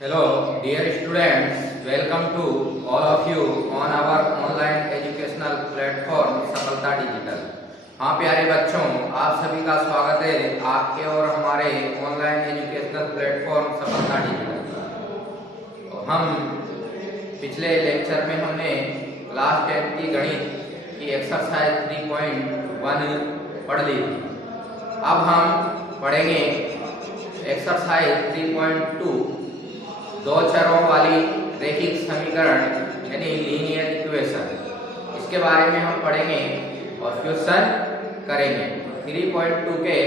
Hello, dear students. Welcome to all of you on our online educational platform सफलता digital. हाँ प्यारे बच्चों, आप सभी का स्वागत है आपके और हमारे ऑनलाइन एजुकेशनल प्लेटफॉर्म सफलता डिजिटल। तो हम पिछले लेक्चर में हमने क्लास 10 की गणित की एक्सरसाइज 3.1 पढ़ ली थी। अब हम पढ़ेंगे एक्सरसाइज 3.2 दो चरों वाली रैखिक समीकरण यानी लीनियर इक्वेशन। इसके बारे में हम पढ़ेंगे और क्वेश्चन करेंगे। 3.2 के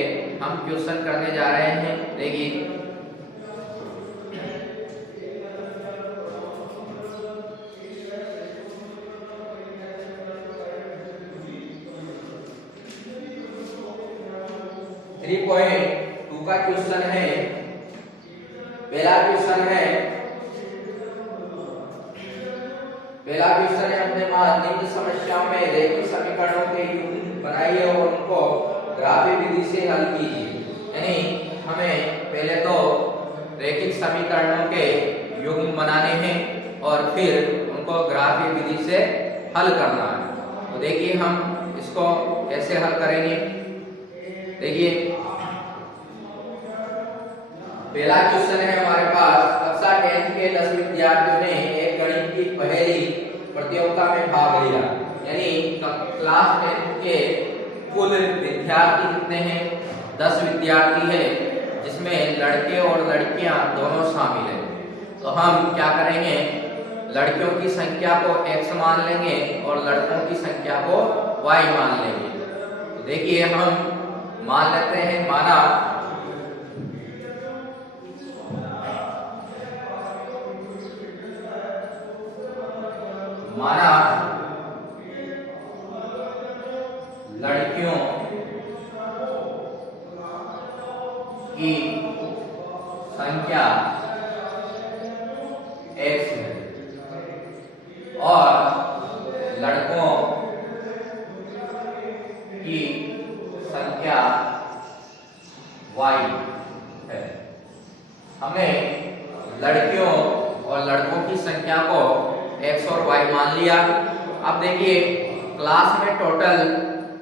हम क्वेश्चन करने जा रहे हैं। देखिए का क्वेश्चन है। पहला क्वेश्चन है अपने पास निम्न समस्याओं में रैखिक समीकरणों के युग्म बनाइए और उनको ग्राफिक विधि से हल कीजिए। यानी हमें पहले तो रैखिक समीकरणों के युग्म बनाने हैं और फिर उनको ग्राफिक विधि से हल करना है। तो देखिए हम इसको कैसे हल करेंगे। देखिए पहला क्वेश्चन है हमारे पास, कक्षा 10 के 10 विद्यार्थियों ने एक गणित की पहेली प्रतियोगिता में भाग लिया। यानी क्लास 10 के कुल विद्यार्थी कितने हैं? 10 विद्यार्थी है, जिसमें लड़के और लड़कियां दोनों शामिल हैं। तो हम क्या करेंगे, लड़कियों की संख्या को x मान लेंगे और लड़कों की संख्या को y मान लेंगे। तो देखिए हम मान लेते हैं, माना लड़कियों की संख्या x है और लड़कों की संख्या y है। हमने लड़कियों और लड़कों की संख्या को x और y मान लिया। अब देखिए क्लास में टोटल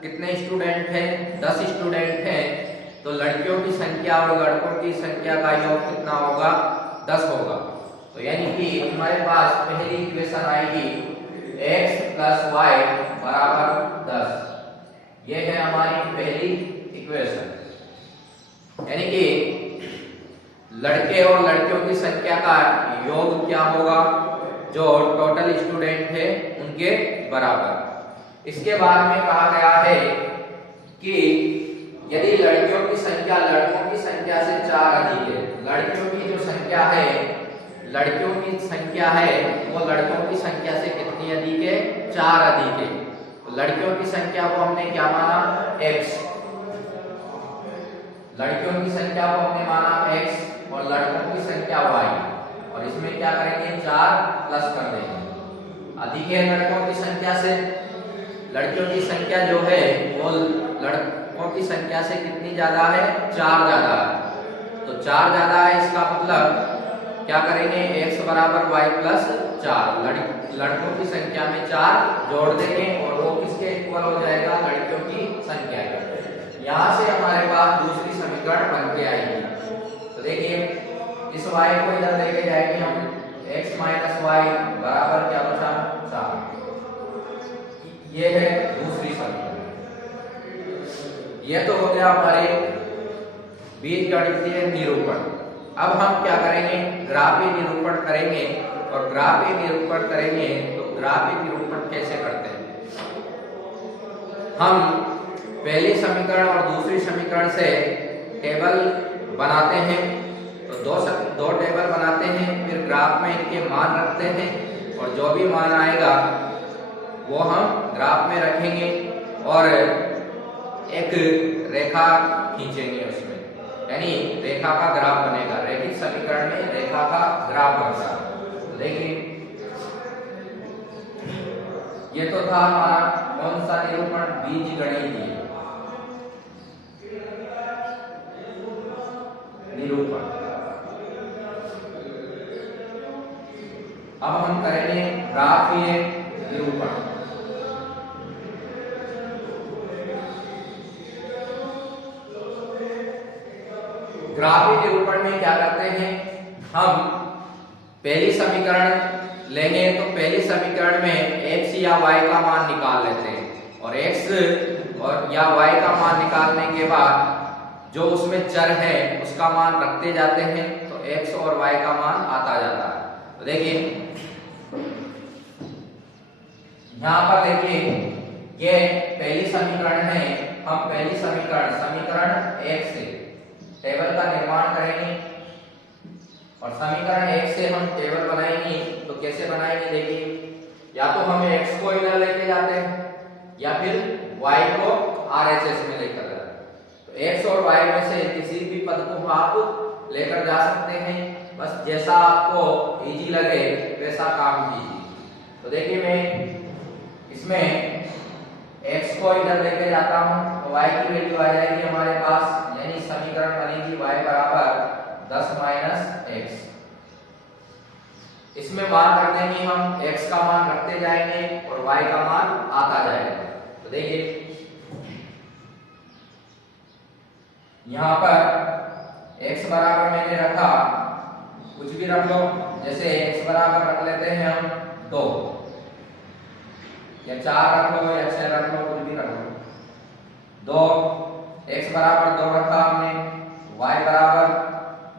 कितने स्टूडेंट हैं? 10 स्टूडेंट हैं। तो लड़कियों की संख्या और लड़कों की संख्या का योग कितना होगा? 10 होगा। तो यानी कि हमारे पास पहली इक्वेशन आएगी x + y = 10। यह है हमारी पहली इक्वेशन। यानी कि लड़के और लड़कियों की संख्या का योग क्या होगा? जो टोटल स्टूडेंट है उनके बराबर। इसके बाद में कहा गया है कि यदि लड़कियों की संख्या लड़कों की संख्या से 4 अधिक है, लड़कियों की जो संख्या है, लड़कियों की संख्या है वो लड़कों की संख्या से कितनी अधिक है? 4 अधिक है। तो लड़कियों की संख्या को हमने क्या माना? x। लड़कियों की संख्या को हमने माना x और लड़कों की संख्या y। और इसमें क्या करेंगे? 4 प्लस कर देंगे। अधिक है लड़कों की संख्या से, लड़कियों की संख्या जो है वो लड़कों की संख्या से कितनी ज्यादा है? 4 ज्यादा है। तो 4 ज्यादा है, इसका मतलब क्या करेंगे? x = y + 4। लड़कों की संख्या में 4 जोड़ देंगे और वो किसके इक्वल हो जाएगा? लड़कियों की संख्या के। यहाँ से हमारे पास दूसरी समीकरण बन के आएगी। तो देखिए इस y को इधर लेके जाएंगे हम, x - y बराबर क्या बचा? 4। ये है दूसरी समीकरण। ये तो हो गया हमारे बीजगणितीय निरूपण। अब हम क्या करेंगे? ग्राफीय निरूपण करेंगे। और ग्राफीय निरूपण करेंगे तो ग्राफीय निरूपण कैसे करते हैं? हम पहली समीकरण और दूसरी समीकरण से टेबल बनाते हैं। तो दो टेबल बनाते हैं, फिर ग्राफ में इनके मान रखते हैं और जो भी मान आएगा वो हम ग्राफ में रखेंगे और एक रेखा खींचेंगे उसमें, यानी रेखा का ग्राफ बनेगा। रैखिक समीकरण में रेखा का ग्राफ बनता है। देखिए ये तो था हमारा कौन सा निरूपण? बीजगणितीय निरूपण। अब हम करेंगे ग्राफीय निरूपण। ग्राफीय निरूपण में क्या करते हैं, हम पहली समीकरण लेंगे तो पहली समीकरण में x या y का मान निकाल लेते हैं और x और या y का मान निकालने के बाद जो उसमें चर है उसका मान रखते जाते हैं तो x और y का मान आता जाता है। तो देखिए यहाँ पर देखिए ये पहली समीकरण है, हम पहली समीकरण 1 से टेबल का निर्माण करेंगे और समीकरण 1 से हम टेबल बनाएंगे। तो कैसे बनाएंगे देखिए, या तो हम x को इधर लेके जाते हैं या फिर y को RHS में लेकर जाते हैं। तो x और y में से किसी भी पद को आप लेकर जा सकते हैं, बस जैसा आपको इजी लगे वैसा काम कीजिए। तो देखिए मैं इसमें x को इधर लेके जाता हूं तो y की वैल्यू आ जाएगी हमारे पास, यानी समीकरण बनेगी y बराबर 10 माइनस x। इसमें मान रख देंगे हम, x का मान रखते जाएंगे और y का मान आता जाएगा। तो देखिए यहाँ पर x बराबर मैंने रखा, कुछ भी रख लो, जैसे x बराबर रख लेते हैं हम 2 या 4 रख लो या 6 रख लो, कुछ भी रख लो। 2 x बराबर 2 रखा हमने, y बराबर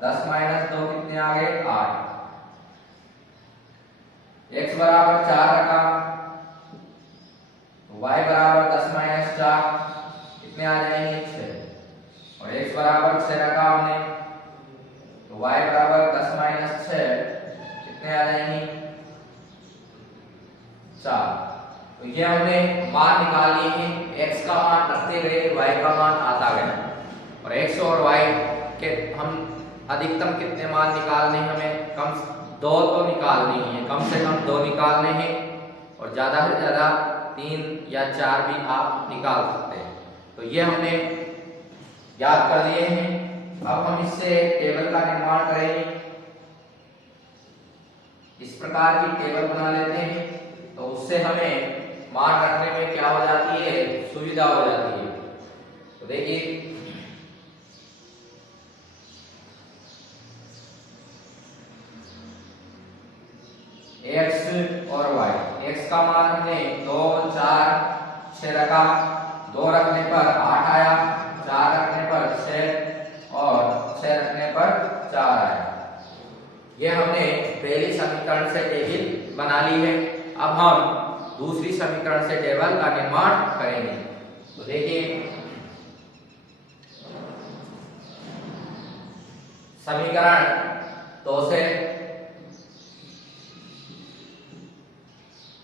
10 माइनस 2 कितने आ गए 8। x बराबर 4 रखा, y बराबर 10 माइनस 4 कितने आ जाएंगे 6। और x बराबर 6 रखा हमने तो y बराबर 10 माइनस 6 कितने आ जाएंगे 4। तो ये हमने मान निकाल लिए हैं, x का मान रखते गए y का मान आता गया और x और y के हम अधिकतम कितने मान निकालने हैं, हमें कम 2 तो निकालने ही है, कम से कम 2 निकालने हैं और ज्यादा से ज्यादा 3 या 4 भी आप निकाल सकते हैं। तो ये हमने याद कर लिए हैं। अब हम इससे टेबल का निर्माण करेंगे। इस प्रकार की टेबल बना लेते हैं तो उससे हमें मान रखने में क्या हो जाती है, सुविधा हो जाती है। तो देखिए x और y, x का मान हमने 2 4 6 रखा, 2 रखने पर 8 आया, 4 रखने पर 6 और 6 रखने पर 4 आया। ये हमने पहली समीकरण से टेबल बना ली है। अब हम दूसरी समीकरण से टेबल का निर्माण करेंगे। तो देखिए समीकरण 2 से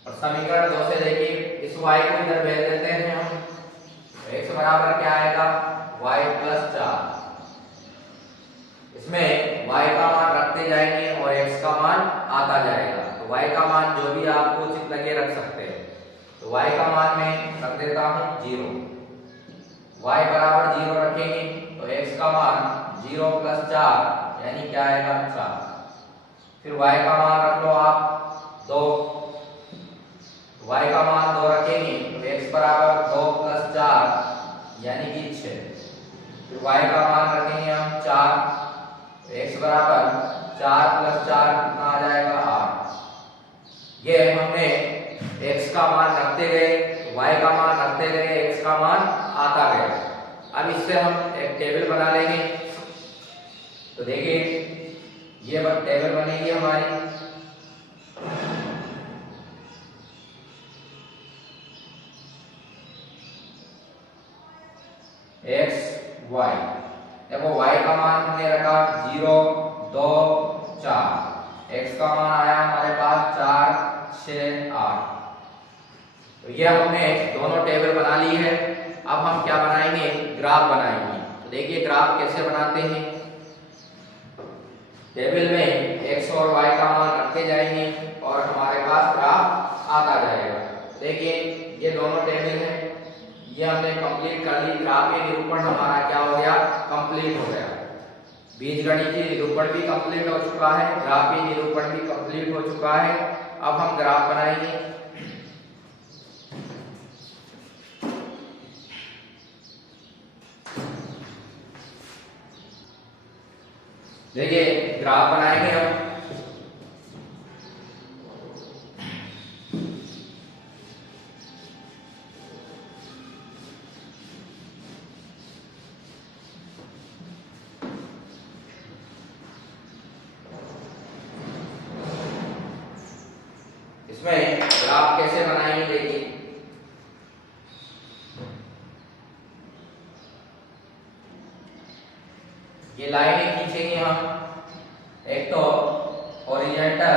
और समीकरण 2 से देखिए इस y को इधर भेज देते हैं हम, x बराबर क्या आएगा y प्लस 4। इसमें y का मान रखते जाएंगे और x का मान आता जाएगा। तो y का मान जो भी आपको उचित लगे रख सकते हैं। तो y का मान मैं रख देता हूं 0, y बराबर 0 रखेंगे तो x का मान 0 प्लस 4 यानी क्या आएगा 4। फिर y का मान रख लो आप 2, y का मान 2 रखेंगे तो x बराबर 2 प्लस 4 यानी कि 6। फिर y का मान रखेंगे हम 4, x बराबर 4 प्लस 4 कितना आ जाएगा 8। ये हमने x का मान रखते गए, y का मान रखते गए, x का मान आता गया। अब इससे हम एक टेबल बना लेंगे। तो देखिए ये टेबल बनेगी हमारी। x y, देखो y का मान हमने रखा 0 2 4, x का मान आया हमारे पास 4 6 8। तो ये हमने दोनों टेबल बना ली है। अब हम क्या बनाएंगे, ग्राफ बनाएंगे। तो देखिए ग्राफ कैसे बनाते हैं। टेबल में x और y का मान रखते जाएंगे और हमारे पास ग्राफ आता जाएगा। देखिए ये दोनों टेबल हैं, ये हमने कंप्लीट कर ली। ग्राफ के निरूपण हमारा क्या हो गया, कंप्लीट हो गया। बीजगणितीय निरूपण भी कंप्लीट हो चुका है, ग्राफीय निरूपण भी कंप्लीट हो चुका है। अब हम ग्राफ बनाएंगे। देखिए ग्राफ बनाएंगे हम। इसमें ग्राफ कैसे बनाएंगे देखिए। ये लाइनें खींचेंगे हम, एक तो हॉरिजॉन्टल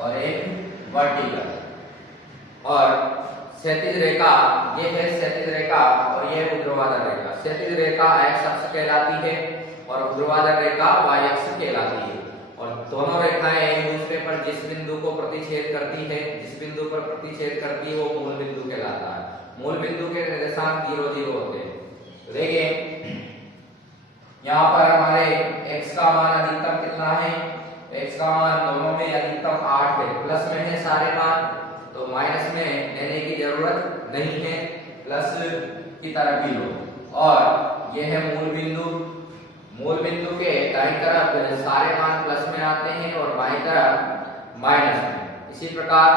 और एक वर्टिकल, और क्षैतिज रेखा, ये है क्षैतिज रेखा और ये ऊर्ध्वाधर रेखा। क्षैतिज रेखा x अक्ष कहलाती है और ऊर्ध्वाधर रेखा y अक्ष कहलाती है। और दोनों रेखाएं एक दूसरे पर जिस बिंदु को प्रतिच्छेद करती है, जिस बिंदु पर प्रतिच्छेद करती है वो मूल बिंदु कहलाता है। मूल बिंदु के निर्देशांक 0 0 होते हैं। तो देखिए यहाँ पर हमारे x का मान अधिकतम कितना है, x का मान दोनों में अधिकतम 8 है। प्लस में है सारे मान, तो माइनस में लेने की जरूरत नहीं है, प्लस की तरफ ही लो। और यह है मूल बिंदु। मूल बिंदु के दाईं तरफ सारे मान प्लस में आते हैं और बाईं तरफ माइनस में। इसी प्रकार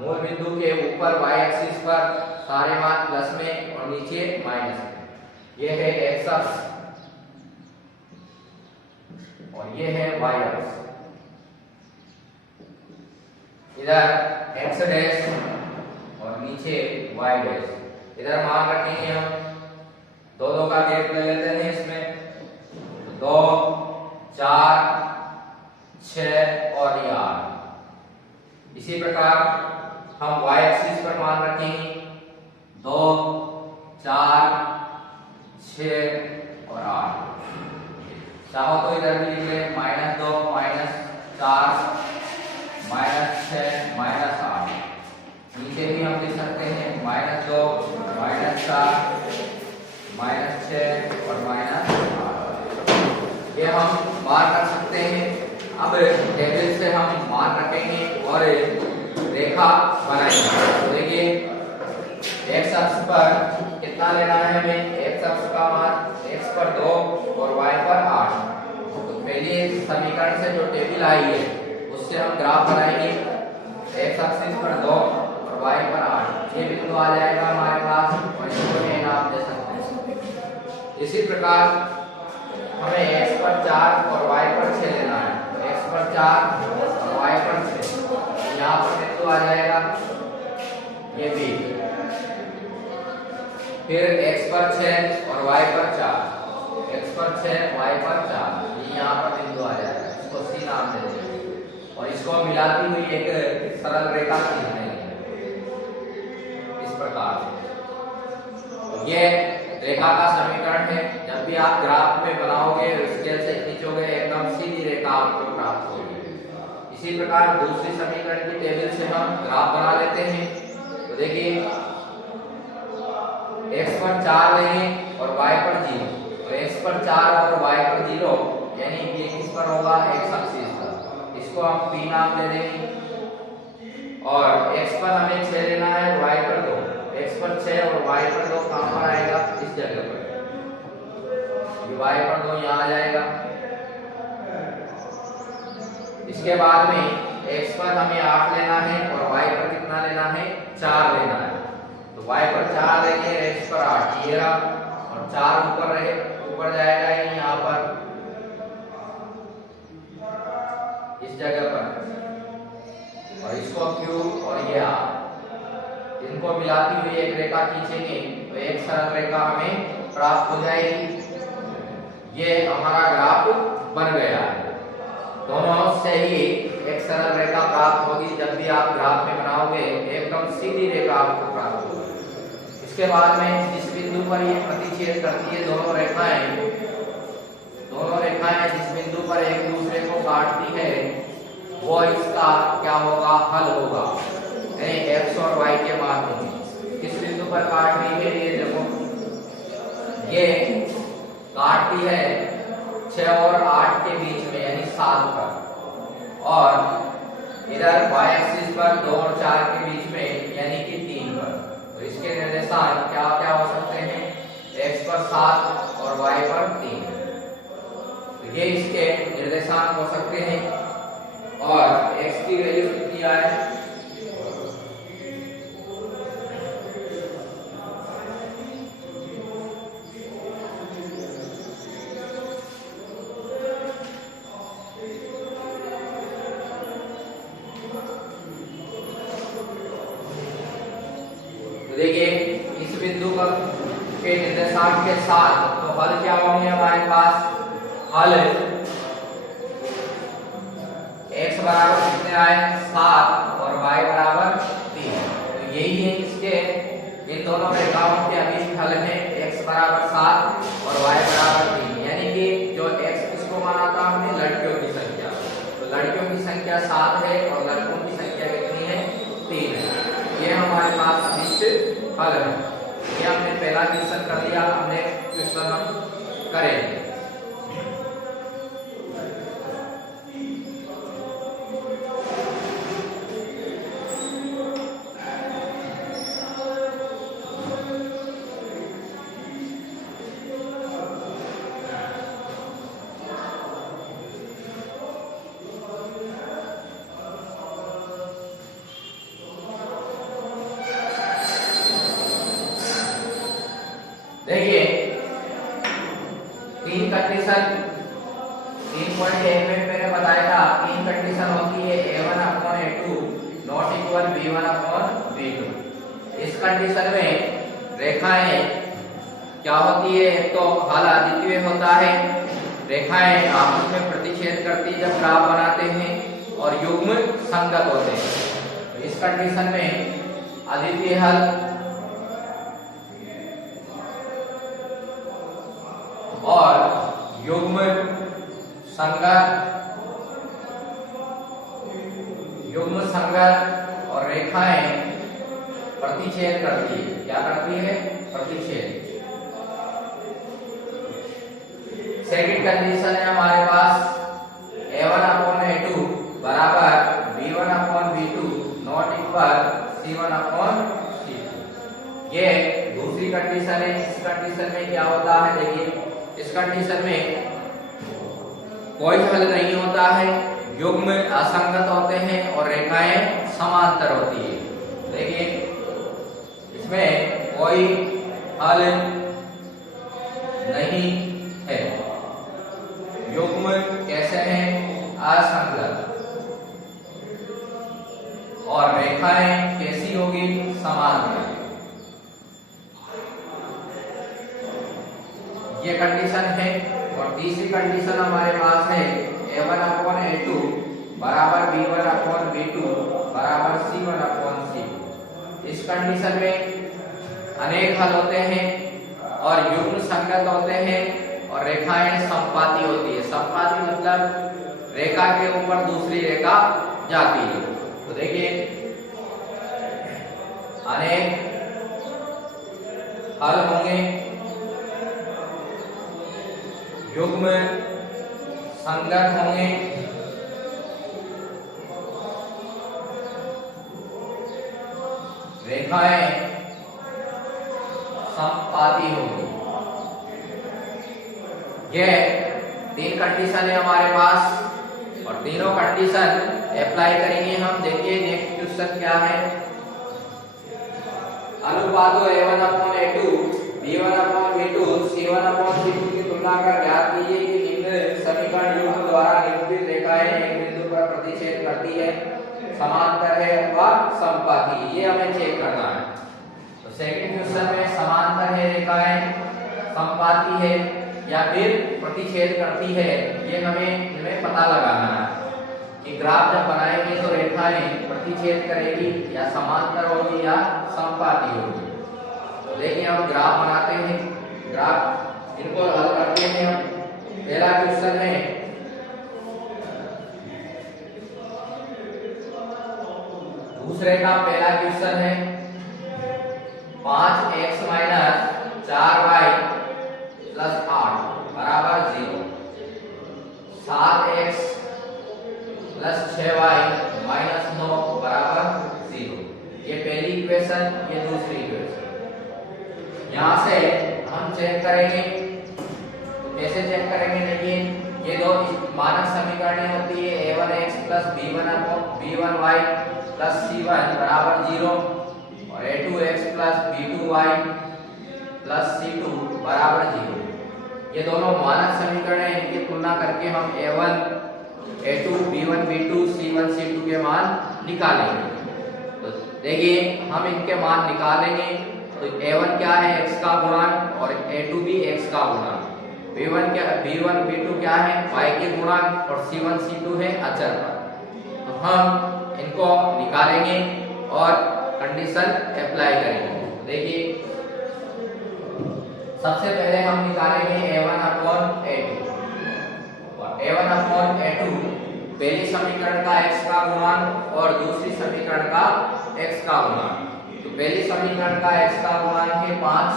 मूल बिंदु के ऊपर y एक्सिस पर सारे मान प्लस में और नीचे माइनस में। यह है x अक्ष और ये है y अक्ष। इधर x डैश और नीचे y डैश। इधर मान रखेंगे हम, दो का गेप ले लेते हैं इसमें, 2 4 6 और ये 8। इसी प्रकार हम y एक्सिस पर मान रखेंगे 2 4 6 और 8। चाहो तो इधर भी लिख ले, -2 -4 -6 -8। नीचे भी हम लिख सकते हैं -2 -4 -6 और -8। ये हम मान रख सकते हैं। अब टेबल से हम मान रखेंगे और रेखा बनाएंगे। तो देखिए x अक्ष पर कितना लेना है हमें, x अक्ष का मान x पर 2 और y पर 8। तो पहले समीकरण से जो टेबल आई है उससे हम ग्राफ बनाएंगे। x एक्सिस पर 2 और y पर 8, ये बिंदु आ जाएगा हमारे पास और इसको ये नाम दे सकते हैं। इसी प्रकार हमें x पर 4 और y पर 6 लेना है। तो x पर 4 और y पर 6, यहाँ पर बिंदु आ जाएगा ये भी। फिर x पर 6 और y पर 4, x पर 6 y पर 4, ये यहाँ पर बिंदु आ जाएगा। इसको C नाम दे देंगे और इसको मिलाती हुई एक सरल रेखा खींच देंगे इस प्रकार से। तो ये रेखा का समीकरण है। जब भी आप ग्राफ में बनाओगे स्केल से खींचोगे एकदम सीधी रेखा आपको प्राप्त होगी। इसी प्रकार दूसरी समीकरण की टेबल से हम ग्राफ बना लेते हैं। तो देखिए x पर 4 लेंगे और y पर 0। तो x पर 4 और y पर 0 यानी ये किस पर होगा, x एक्सिस पर। इसको हम p नाम दे देंगे। और x पर हमें 6 लेना है, y पर 2। x पर 6 और y पर 2 कहां पर आएगा, इस जगह पर। y पर 2 यहाँ आ जाएगा। इसके बाद में x पर हमें 8 लेना है और y पर कितना लेना है, 4 लेना है। तो y पर 4 लेंगे, x पर 8, ये रहा। और 4 ऊपर रहे, ऊपर जाएगा यहाँ पर इस जगह पर, और इसको q और ये r, इनको मिलाती हुई एक रेखा खींचेंगे तो एक सरल रेखा हमें प्राप्त हो जाएगी। ये हमारा ग्राफ बन गया है। दोनों से ही एक सरल रेखा प्राप्त होगी। जब भी आप ग्राफ में बनाओगे एकदम सीधी रेखा आपको प्राप्त होगी। इसके बाद में जिस बिंदु पर ये प्रतिच्छेद करती है दोनों रेखाएं जिस बिंदु पर एक दूसरे को काटती है वो इसका क्या होगा, हल होगा। यानी x और y के मान होंगे। किस बिंदु पर काट रही है, ये देखो ये काटती है 6 और 8 के बीच में यानी 7 पर, और इधर y एक्सिस पर 2 और 4 के बीच में यानी कि 3 पर। तो इसके निर्देशांक क्या क्या हो सकते हैं, x पर 7 और y पर 3। तो ये इसके निर्देशांक हो सकते हैं। और x की वैल्यू कितनी आए, देखिए इस बिंदु पर के निर्देशांक के साथ तो हल क्या होंगे हमारे पास, हल x बराबर कितने आए 7 और y बराबर 3। तो यही है इसके इन दोनों रेखाओं के अभिष्ट हल में x बराबर 7 और y बराबर 3, यानी कि जो x किसको माना था हमने, लड़कियों की संख्या। तो लड़कियों की संख्या 7 है और लड़कों की संख्या कितनी है, 3 है। ये हमारे पास अभिष्ट हल है। ये हमने पहला क्वेश्चन कर लिया, हमने क्वेश्चन हम करेंगे। देखिए तीन कंडीशन 3.1 में मैंने बताया था, तीन कंडीशन होती है a1 upon a2 not equal b1 upon b2। इस कंडीशन में रेखाएं क्या होती है, एक तो हल अद्वितीय होता है, रेखाएं आपस में प्रतिच्छेद करती जब ग्राफ बनाते हैं, और युग्म संगत होते हैं। तो इस कंडीशन में अद्वितीय हल और युग्म संगत और रेखाएं प्रतिच्छेद करती है। क्या करती है, प्रतिच्छेद। सेकंड कंडीशन है हमारे पास a1 अपॉन a2 बराबर b1 upon b2 not equal c1 upon c2। ये दूसरी कंडीशन है। इस कंडीशन में क्या होता है, देखिए इस कंडीशन में कोई हल नहीं होता है, युग्म असंगत होते हैं और रेखाएं समांतर होती है। देखिए इसमें कोई हल नहीं है, युग्म कैसे हैं, असंगत, और रेखाएं कैसी होगी, समांतर। ये कंडीशन है। और तीसरी कंडीशन हमारे पास है a1 अपॉन a2 बराबर b1 अपॉन b2 बराबर c1 अपॉन c2। इस कंडीशन में अनेक हल होते हैं और युग्म संगत होते हैं और रेखाएं संपाती होती है। संपाती मतलब रेखा के ऊपर दूसरी रेखा जाती है। तो देखिए अनेक हल होंगे, युग्म संगत होंगे, रेखाएं संपाती होंगी। ये तीन कंडीशन है हमारे पास और तीनों कंडीशन अप्लाई करेंगे हम। देखिए नेक्स्ट क्वेश्चन क्या है, अनुपातों a1 upon a2 b1 upon b2 c1 upon c2 की तुलना कर ज्ञात कीजिए कि निम्न समीकरण युग्म द्वारा निरूपित रेखाएं एक बिंदु पर प्रतिच्छेद करती है, समांतर है अथवा संपाती है। ये हमें चेक करना है। तो सेकंड क्वेश्चन में समांतर है रेखाएं, संपाती है या फिर प्रतिच्छेद करती है, ये हमें पता लगाना है कि ग्राफ जब बनाएंगे तो रेखाएं प्रतिच्छेद करेगी या समांतर होगी या संपाती होगी। तो देखिए हम ग्राफ बनाते हैं, ग्राफ इनको हल करते हैं हम। पहला क्वेश्चन है दूसरे का पहला क्वेश्चन है 5x माइनस 4y प्लस 8 बराबर 0। प्लस 6y माइनस 9 बराबर 0। ये पहली इक्वेशन, ये दूसरी इक्वेशन। यहाँ से हम चेक करेंगे, कैसे चेक करेंगे? देखिए ये दो मानक समीकरणें होती है a1x plus b1y plus c1 बराबर 0 और a2x plus b2y plus c2 बराबर 0। ये दोनों मानक समीकरण हैं, इनकी तुलना करके हम a1 a2 b1 b2 c1 c2 के मान निकालेंगे। तो देखिए हम इनके मान निकालेंगे तो a1 क्या है? x का गुणांक और a2 भी x का गुणांक। b1 b2 क्या है? y के गुणांक और c1 c2 है अचर पर। तो हम इनको निकालेंगे और कंडीशन अप्लाई करेंगे। देखिए सबसे पहले हम निकालेंगे a1 अपॉन a2 और a1 अपॉन a2 पहली समीकरण का x का गुणांक और दूसरी समीकरण का x का गुणांक। तो पहली समीकरण का x का गुणांक है 5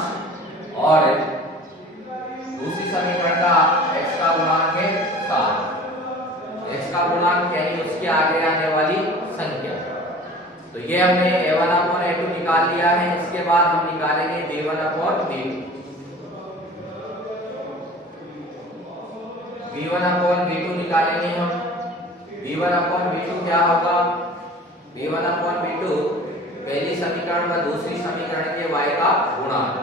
और दूसरी समीकरण का x का गुणांक है 7। x का गुणांक यानी उसके आगे आने वाली संख्या। तो ये हमने a1 अपॉन a2 निकाल लिया है। इसके बाद हम निकालेंगे b1 upon b2। b1 upon b2 निकालेंगे हम। b1 अपॉन b2 क्या होगा? b1 अपॉन b2 पहली समीकरण व दूसरी समीकरण के y का गुणांक।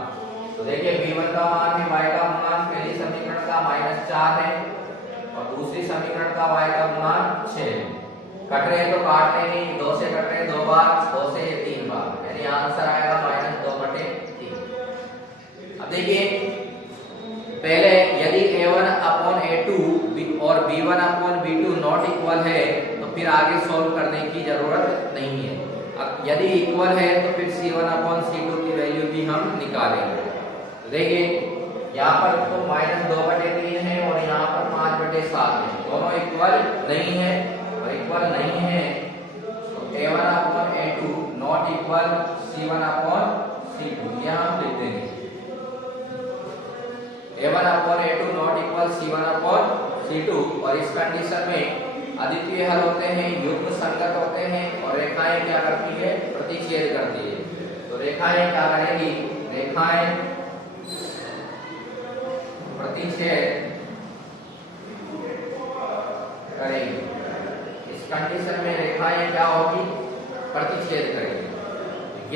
तो देखिए b1 का मान है y का गुणांक पहली समीकरण का -4 है और दूसरी समीकरण का y का गुणांक 6 है। कट रहे तो काट लेंगे, 2 से कट रहे 2 बार, 2 से 3 बार, यानी आंसर आएगा -2/3। अब देखिए पहले यदि a1 अपॉन a2 और b1 upon b2 not equal है तो फिर आगे सॉल्व करने की जरूरत नहीं है। अब यदि इक्वल है तो फिर c1 अपॉन c2 की वैल्यू भी हम निकालेंगे। तो देखिए यहाँ पर तो -2/3 है और यहाँ पर 5/7 है, दोनों इक्वल नहीं है और इक्वल नहीं है तो a1 upon a2 not equal c1 upon c2, यहाँ हम लिख देंगे a1 upon a2 not equal c1 upon c2। और इस कंडीशन में अद्वितीय हल होते हैं, युग्म संगत होते हैं और रेखाएं क्या करती है? प्रतिच्छेद करती है। तो रेखाएं क्या करेंगी? रेखाएं प्रतिच्छेद करेंगी। इस कंडीशन में रेखाएं क्या होगी? प्रतिच्छेद करेंगी।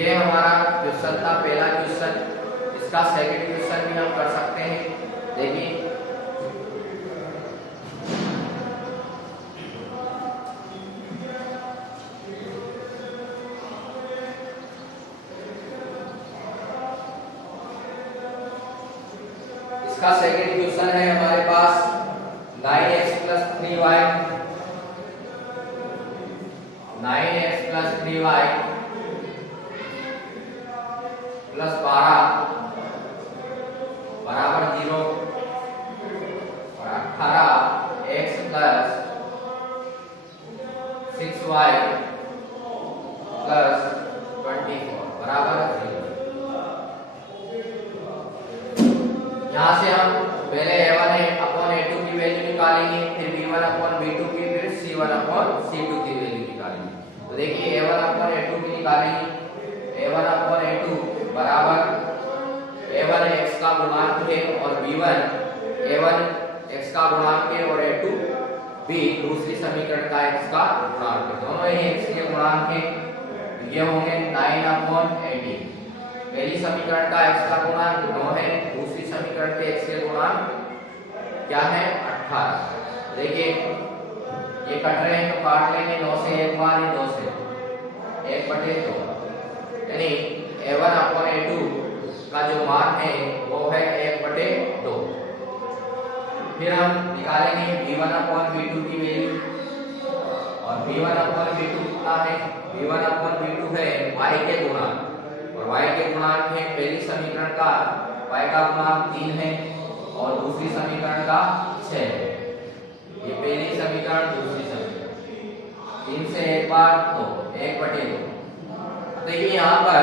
ये हमारा क्वेश्चन था, पहला क्वेश्चन। इसका सेकंड क्वेश्चन भी हम कर सकते हैं। देखिए इसका सेकंड क्वेश्चन है हमारे पास 9x plus 3y 9x plus 3y plus 12 बराबर 0 और 18x प्लस 6y प्लस 24 बराबर 0। यहाँ से हम पहले a1 अपॉन a2 की वैल्यू निकालेंगे, फिर b1 अपॉन b2 की, फिर c1 अपॉन c2 की वैल्यू निकालेंगे। तो देखिए a1 अपॉन a2 की निकालेंगे। a1 अपॉन a2 बराबर a1 x का गुणांक है और b1 a1 x का गुणांक है और a2 b दूसरी समीकरण का x का गुणांक है। दोनों ही x के गुणांक हैं। ये होंगे 9 अपॉन 18। पहली समीकरण का x का गुणांक 9 है, दूसरी समीकरण के x के गुणांक क्या है? 18। देखिए ये कट रहे हैं तो काट लेंगे, 9 से 1 बार, 2 से 1/2, यानी a1 अपॉन a2 का जो मान है वो है 1/2। फिर हम निकालेंगे b1 अपॉन b2 की वैल्यू और b1 अपॉन b2 कितना है? b1 अपॉन b2 है y के गुणांक और y के गुणांक है पहली समीकरण का y का गुणांक 3 है और दूसरी समीकरण का 6 है। ये पहली समीकरण, दूसरी समीकरण, 3 से 1 बार तो 1/2। देखिए यहाँ पर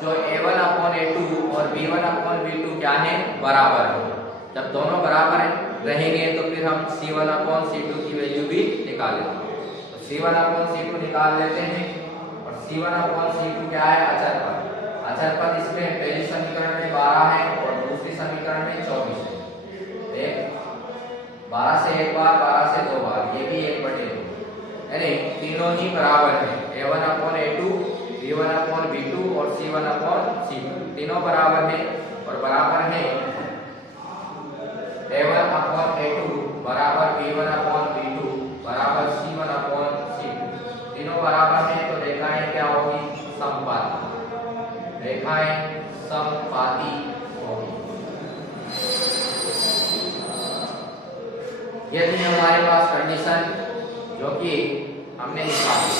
जो a1 अपॉन a2 और b1 अपॉन b2 क्या है? बराबर है। जब दोनों बराबर रहेंगे तो फिर हम c1 अपॉन c2 की वैल्यू भी निकालेंगे। तो C1 अपॉन C2 निकाल लेते हैं और C1 अपॉन C2 क्या है? अचर पद। अचर पद इसमें पहली समीकरण में 12 है और दूसरी समीकरण में 24 है। 12 से एक बार, 12 से दो बार, ये भी 1/2, यानी तीनों ही बराबर है। A1 upon A2, B1 upon B2 और C1 अपॉन C2 तीनों बराबर है और बराबर है A1 अपॉन A2 बराबर B1 अपॉन B2 बराबर C1 अपॉन C2 तीनों बराबर है। तो रेखाएं क्या होगी? समपाती। रेखाएं समपाती होगी। ये थी हमारे पास कंडीशन जो कि हमने निकाली।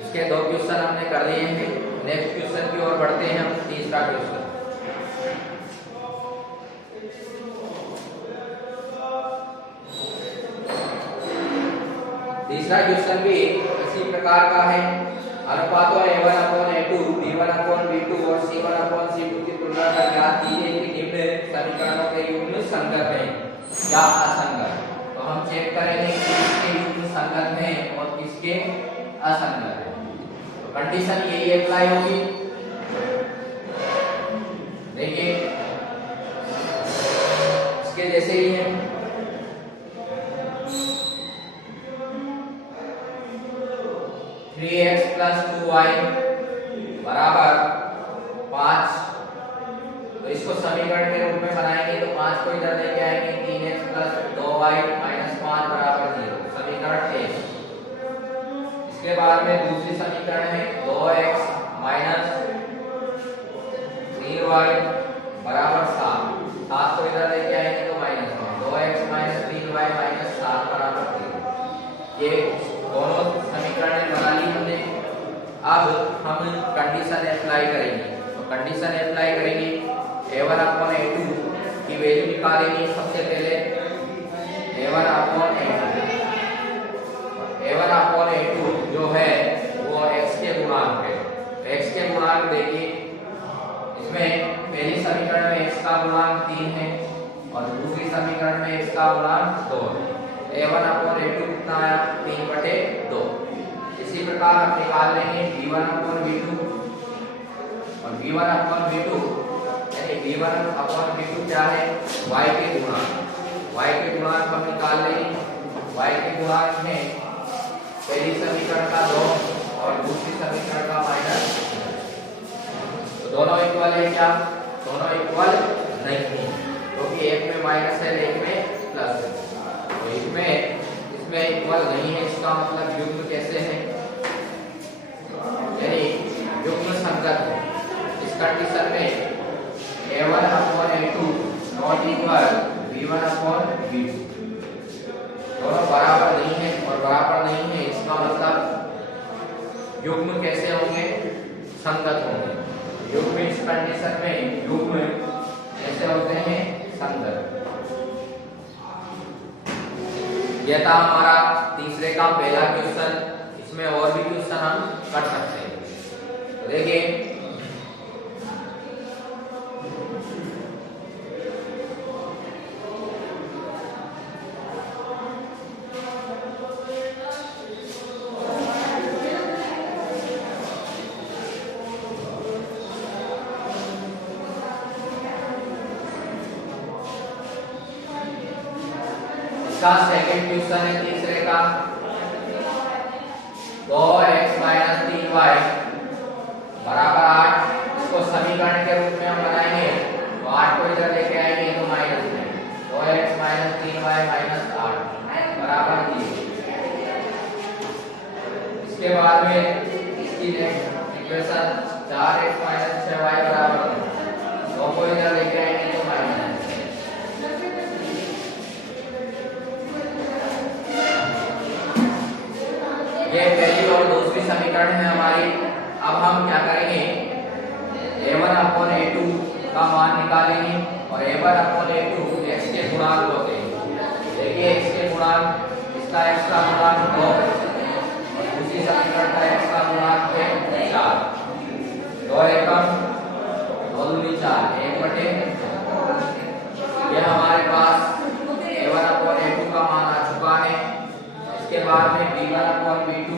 इसके 2 क्वेश्चन हमने कर लिए हैं। नेक्स्ट क्वेश्चन की ओर बढ़ते हैं हम। तीसरा क्वेश्चन, तीसरा क्वेश्चन भी इसी प्रकार का है। अनुपातों A1 upon A2, B1 upon B2 और C1 अपॉन C2 की तुलना कर ज्ञात कीजिए कि निम्न समीकरणों के युग्म संगत हैं या असंगत। तो हम चेक करेंगे कि किसके युग्म संगत हैं और किसके असंगत हैं। तो कंडीशन यही अप्लाई होगी। देखिए इसके जैसे ही है। थ्री एक्स प्लस 2y बराबर 5। तो इसको समीकरण के रूप में बनाएंगे तो 5 को इधर लेके आएंगे, 3x प्लस 2y माइनस 5 बराबर 0, समीकरण 1। इसके बाद में दूसरी समीकरण है 2x माइनस 3y बराबर 7। 7 को इधर लेके आएंगे तो minus 2x minus 3y minus 7 बराबर 0। ये दोनों समीकरण बना ली हमने। अब हम कंडीशन अप्लाई करेंगे। तो कंडीशन अप्लाई करेंगे, A1 अपॉन A2 की वैल्यू निकालेंगे। सबसे पहले A1 अपॉन A2 जो है वो x के गुणांक है। x के गुणांक देखिए, इसमें पहली समीकरण में x का गुणांक 3 है और दूसरी समीकरण में x का गुणांक 2 है। A1 अपॉन A2 कितना आया? 3/2। इसी प्रकार हम निकाल लेंगे B1 अपॉन B2 और B1 अपॉन B2 यानी B1 अपॉन B2 क्या है? y के गुणांक। y के गुणांक हम निकाल लेंगे। y के गुणांक में पहली समीकरण का 2 और दूसरी समीकरण का -। तो दोनों इक्वल है क्या? दोनों इक्वल नहीं है, क्योंकि एक में माइनस है एक में प्लस है। तो इसमें इक्वल नहीं है। इसका मतलब युग्म कैसे है? यानी युग्म संगत है। इस कंडीशन में A1 upon A2 not equal B1 upon B2 दोनों बराबर नहीं है और बराबर नहीं है। इसका मतलब युग्म कैसे होंगे? संगत होंगे। युग्म इस कंडीशन में युग्म कैसे होते हैं? संगत। यह था हमारा तीसरे का पहला क्वेश्चन। इसमें और भी क्वेश्चन हम कर सकते हैं। तो देखिए इसका सेकंड क्वेश्चन है तीसरे का। 2x माइनस 3y बराबर 8। इसको समीकरण के रूप में हम बनाएंगे तो 8 को इधर लेके आएंगे तो माइनस में 2x माइनस 3y माइनस 8 बराबर 0। इसके बाद में इसकी next equation 4x minus 6y बराबर 2 को इधर लेके आएंगे तो माइनस। ये पहली और दूसरी समीकरण है हमारी। अब हम क्या करेंगे? A1 अपॉन A2 का मान निकालेंगे और A1 अपॉन A2 x के गुणांक होते हैं। देखिए x के गुणांक, इसका x का गुणांक 2 और दूसरी समीकरण का x का गुणांक है 4। 2 एकम 2 दूनी 4, 1/2। ये हमारे पास A1 अपॉन A2 का मान आ चुका है। इसके बाद v1/v2,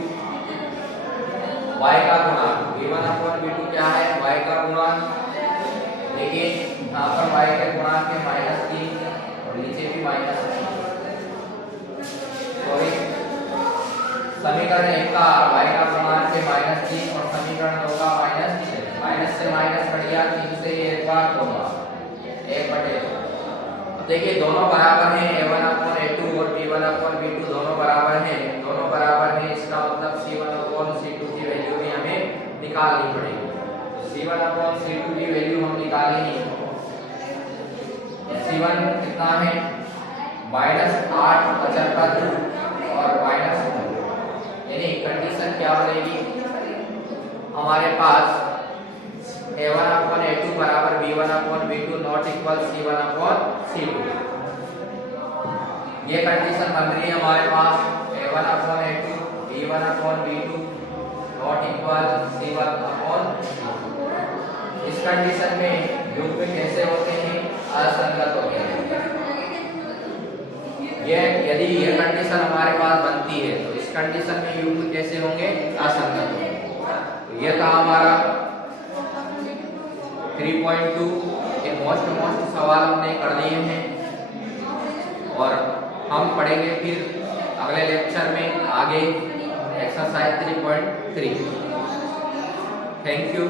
y का गुणांक v1/v2 क्या है, y का गुणांक। देखिए यहाँ पर y के गुणांक है -3 और नीचे भी -3। सॉरी, समीकरण 1 का y का गुणांक है -3 और समीकरण 2 का -6। माइनस से माइनस कट गया, 3 से एक बार होगा 1/2। अब देखिए दोनों बराबर हैं, a1/a2 और b1/b2 दोनों बराबर हैं, दोनों बराबर हैं। इसका मतलब c1/c2 की वैल्यू भी हमें निकालनी पड़ेगी। तो c1/c2 की वैल्यू हम निकालेंगे। c1 कितना है, -8/75 और -2, यानी कंडीशन क्या बनेगी हमारे पास, a1/a2 बराबर b1/b2 नॉट इक्वल c1/c2। ये कंडीशन बन रही है हमारे पास, a1/a2 b1/b2 not equal c1/c2। इस कंडीशन में युग्म कैसे होते हैं, असंगत होते हैं। यदि ये कंडीशन हमारे पास बनती है तो इस कंडीशन में युग्म कैसे होंगे, असंगत होंगे। तो ये था हमारा 3.2 के मोस्ट सवाल हमने कर दिए हैं और हम पढ़ेंगे फिर अगले लेक्चर में आगे एक्सरसाइज 3.3। Thank you.